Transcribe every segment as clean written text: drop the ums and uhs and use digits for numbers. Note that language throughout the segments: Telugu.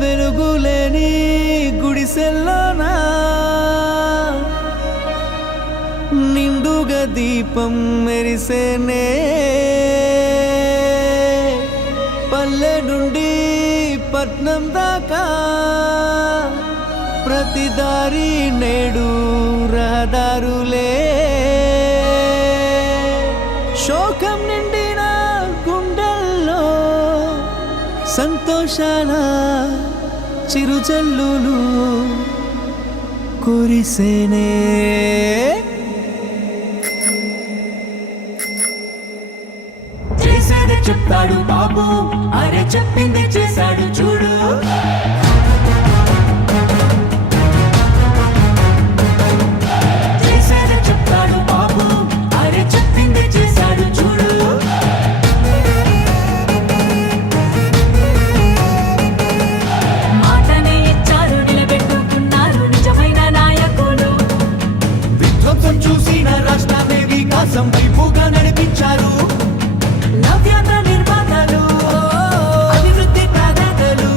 వెలుగులేని గుడిసెల్లోనా నిండుగా దీపం మెరిసేనే పల్లె నుండి పట్నం దాకా ప్రతి దారి నేడు రహదారులే శోకం నిండిన గుండెల్లో సంతోషాల చిరుజల్లులు కురిసేనే చేసేది చెప్తాడు బాబు, అరే చెప్పింది చేశాడు చూడు. చేసేది చెప్తాడు బాబు, అరే చెప్పింది చేశాడు చూడు. మాటనే ఇచ్చారు, నిలబెట్టుకున్నారు నిజమైన నాయకులు. విధ్వంసం చూసిన రాష్ట్రాన్ని వికాసం వైపుగా నడిపించారు. నవ్యాంధ్ర నిర్మాతలు, అభివృద్ధి ప్రదాతలు,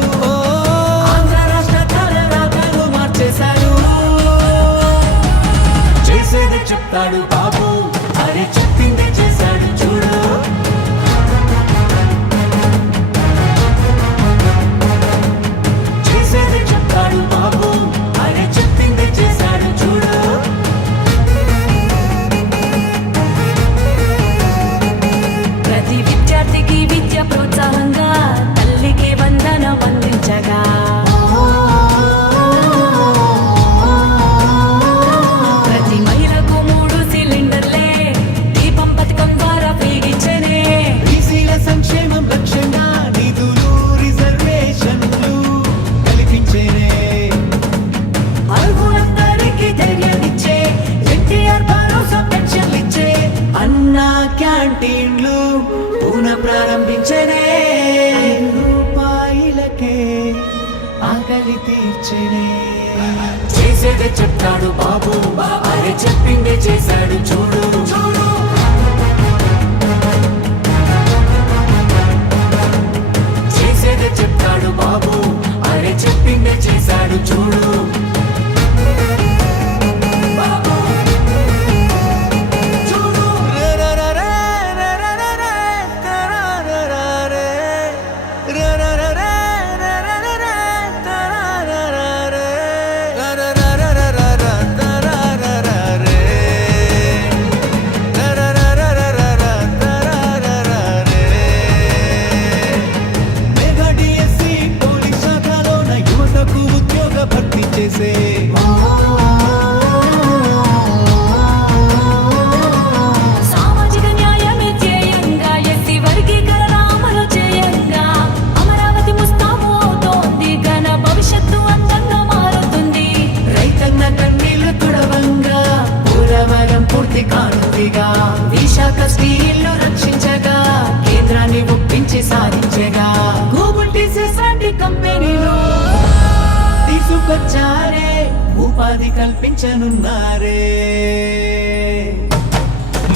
ఆంధ్ర రాష్ట్ర తలరాతలు మార్చేశారు. చేసేది చెప్తాడు బాబు, అరే చెప్పింది చేశాడు చూడు. చేసేది చెప్తాడు బాబు, అరే చెప్పింది చేశాడు చూడు. ప్రతి విద్యార్థికి విద్య ప్రోత్సాహంగా తల్లికి వందనం అందించగా, ప్రతి మహిళకు 3 సిలిండర్లే దీపం పథకం ద్వారా ఫ్రీగిచ్చనే. బీసీల సంక్షేమం లక్ష్యంగా నిధులు రిజర్వేషన్లు కల్పించేనే. అర్హులందరికీ ధైర్యాన్నిచ్చే ఎన్టీఆర్ భరోసా పెన్షన్లిచ్చే. అన్నా క్యాంటీన్లు పునః ప్రారంభించనే. రూపాయలకే ఆకలి తీర్చనే. చేసేది చెప్తాడు బాబు, అరే చెప్పింది చేశాడు చూడు. చేసేది చెప్తాడు బాబు, అరే చెప్పింది చేశాడు చూడు. మెగా డిఎస్సి పోలీస్ శాఖలోన యువతకు ఉద్యోగ భర్తీ చేసే. సామాజిక న్యాయమే ధ్యేయంగా ఎస్సీ వర్గీకరణ అమలు చేయంగా. అమరావతి ముస్తాబు అవుతోంది, ఘన భవిష్యత్తు అందంగా మారుతుంది. రైతన్న కన్నీళ్లు తుడవంగా, పూలవరం పూర్తి కానుందిగా. విశాఖ స్టీల్ను రక్షించగా, కేంద్రాన్ని ఒప్పించి సాధించగా. గూగుల్ టీసీఎస్ లాంటి కంపెనీలు తీసుకొచ్చారే, ఉపాధి కల్పించనున్నారే.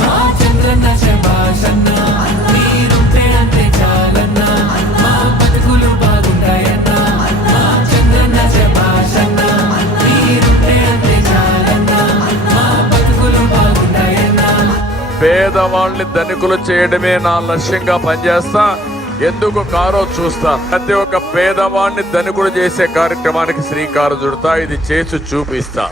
మా చంద్రన్న శభాషన్న, మీరుంటే అంతే చాలన్న. మా బతుకులు బాగుంటాయన్న. మా చంద్రన్న శభాషన్న, మీరుంటే అంతే చాలన్న. మా బతుకులు బాగుంటాయన్న. పేదవాళ్ళని ధనికులు చేయడమే నా లక్ష్యంగా పనిచేస్తా. ఎందుకు కారో చూస్తా. ప్రతి ఒక్క పేదవాడిని ధనికులు చేసే కార్యక్రమానికి శ్రీకారం చుడతా. ఇది చేసి చూపిస్తా.